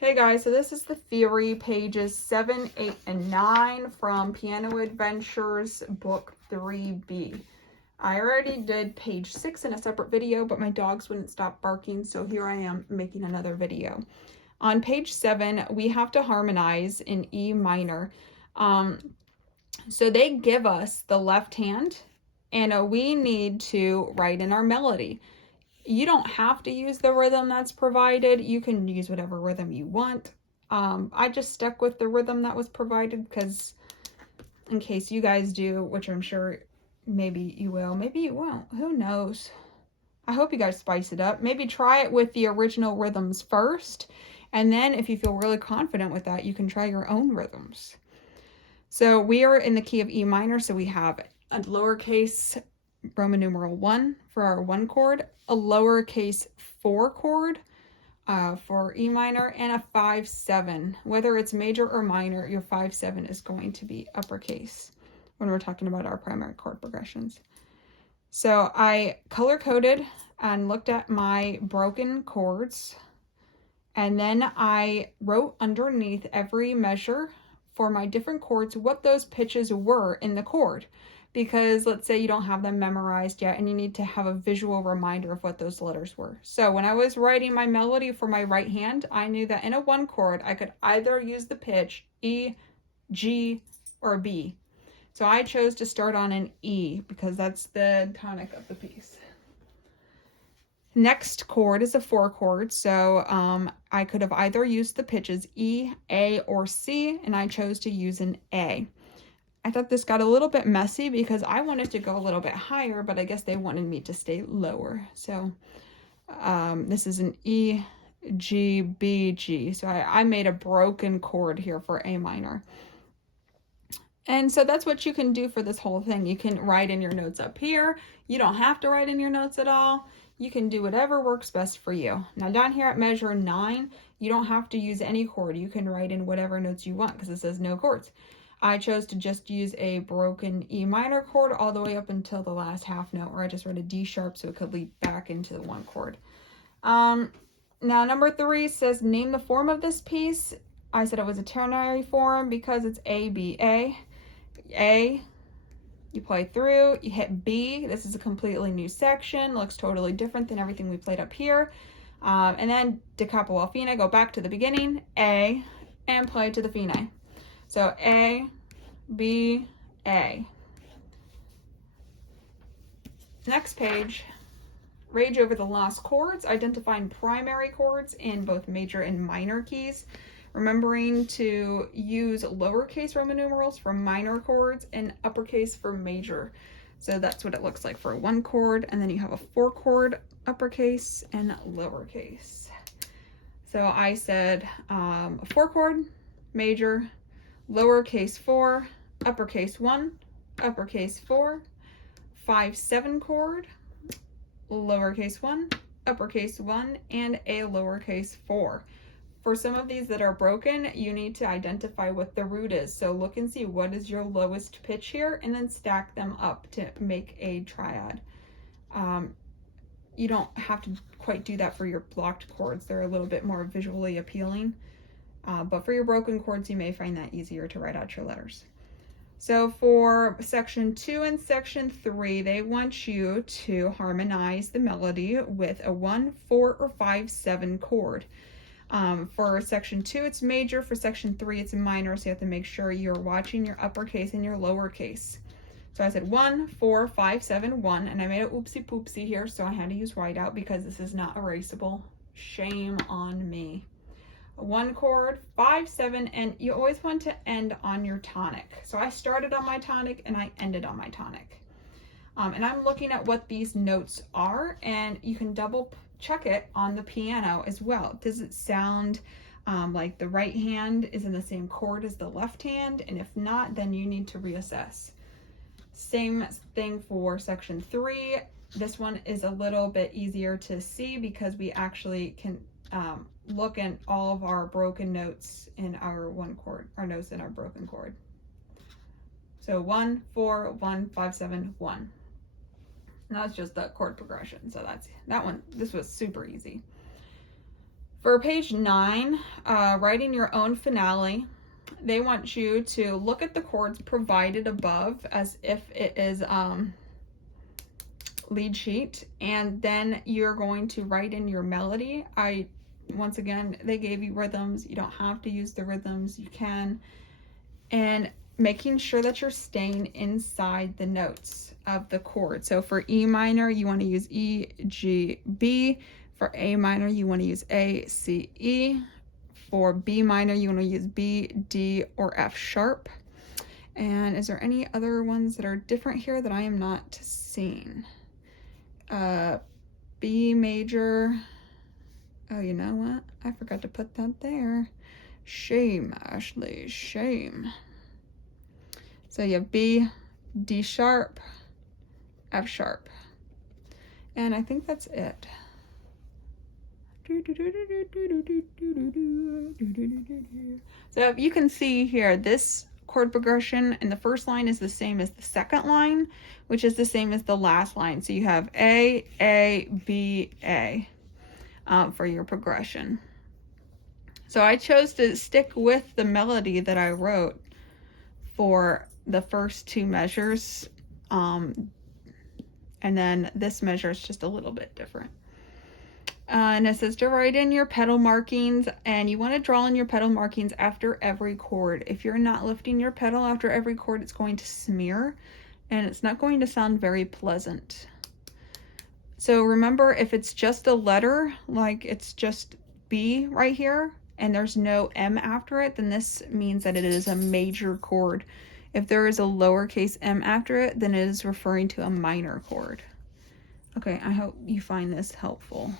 Hey guys, so this is the theory, pages 7, 8, and 9 from Piano Adventures, book 3B. I already did page 6 in a separate video, but my dogs wouldn't stop barking, so here I am making another video. On page 7, we have to harmonize in E minor. So they give us the left hand, and we need to write in our melody. You don't have to use the rhythm that's provided. You can use whatever rhythm you want. I just stuck with the rhythm that was provided because in case you guys do, which I'm sure maybe you will, maybe you won't, who knows. I hope you guys spice it up. Maybe try it with the original rhythms first, and then if you feel really confident with that, you can try your own rhythms. So we are in the key of E minor, so we have a lowercase Roman numeral 1 for our 1 chord, a lowercase 4 chord for E minor, and a 5-7. Whether it's major or minor, your 5-7 is going to be uppercase when we're talking about our primary chord progressions. So I color-coded and looked at my broken chords, and then I wrote underneath every measure for my different chords what those pitches were in the chord. Because let's say you don't have them memorized yet and you need to have a visual reminder of what those letters were. So when I was writing my melody for my right hand, I knew that in a 1 chord, I could either use the pitch E, G, or B. So I chose to start on an E because that's the tonic of the piece. Next chord is a 4 chord, so I could have either used the pitches E, A, or C, and I chose to use an A. I thought this got a little bit messy because I wanted to go a little bit higher, but I guess they wanted me to stay lower. So this is an E, G, B, G. So I made a broken chord here for A minor. And so that's what you can do for this whole thing. You can write in your notes up here. You don't have to write in your notes at all. You can do whatever works best for you. Now down here at measure 9, you don't have to use any chord. You can write in whatever notes you want because it says no chords. I chose to just use a broken E minor chord all the way up until the last half note, or I just wrote a D sharp so it could lead back into the 1 chord. Now number 3 says name the form of this piece. I said it was a ternary form because it's A, B, A. A, you play through, you hit B. This is a completely new section, looks totally different than everything we played up here. And then da capo al fine, go back to the beginning, A, and play to the fine. So A, B, A. Next page, rage over the lost chords, identifying primary chords in both major and minor keys. Remembering to use lowercase Roman numerals for minor chords and uppercase for major. So that's what it looks like for a 1 chord, and then you have a 4 chord uppercase and lowercase. So I said a 4 chord, major, lowercase 4, uppercase 1, uppercase 4, 5-7 chord, lowercase 1, uppercase 1, and a lowercase 4. For some of these that are broken, you need to identify what the root is. So look and see what is your lowest pitch here and then stack them up to make a triad. You don't have to quite do that for your blocked chords. They're a little bit more visually appealing. But for your broken chords, you may find that easier to write out your letters. So for section 2 and section 3, they want you to harmonize the melody with a 1, 4, or 5-7 chord. For section 2, it's major. For section 3, it's minor. So you have to make sure you're watching your uppercase and your lowercase. So I said 1, 4, 5, 7, 1, and I made a oopsie poopsie here, so I had to use whiteout because this is not erasable. Shame on me. 1 chord, 5-7, and you always want to end on your tonic. So I started on my tonic and I ended on my tonic. And I'm looking at what these notes are, and you can double check it on the piano as well. Does it sound like the right hand is in the same chord as the left hand? And if not, then you need to reassess. Same thing for section 3. This one is a little bit easier to see because we actually can look at all of our broken notes in our 1 chord, our notes in our broken chord. So 1, 4, 1, 5, 7, 1. And that's just the chord progression. So that's that one. This was super easy. For page 9, writing your own finale, they want you to look at the chords provided above as if it is lead sheet, and then you're going to write in your melody. Once again, they gave you rhythms. You don't have to use the rhythms. You can. And making sure that you're staying inside the notes of the chord. So for E minor, you want to use E, G, B. For A minor, you want to use A, C, E. For B minor, you want to use B, D, or F sharp. And is there any other ones that are different here that I am not seeing? B major. Oh, you know what? I forgot to put that there. Shame, Ashley, shame. So you have B, D sharp, F sharp. And I think that's it. So you can see here, this chord progression in the first line is the same as the second line, which is the same as the last line. So you have A, B, A for your progression. So I chose to stick with the melody that I wrote for the first two measures. And then this measure is just a little bit different. And it says to write in your pedal markings, and you want to draw in your pedal markings after every chord. If you're not lifting your pedal after every chord, it's going to smear and it's not going to sound very pleasant. So remember, if it's just a letter, like it's just B right here, and there's no M after it, then this means that it is a major chord. If there is a lowercase m after it, then it is referring to a minor chord. Okay, I hope you find this helpful.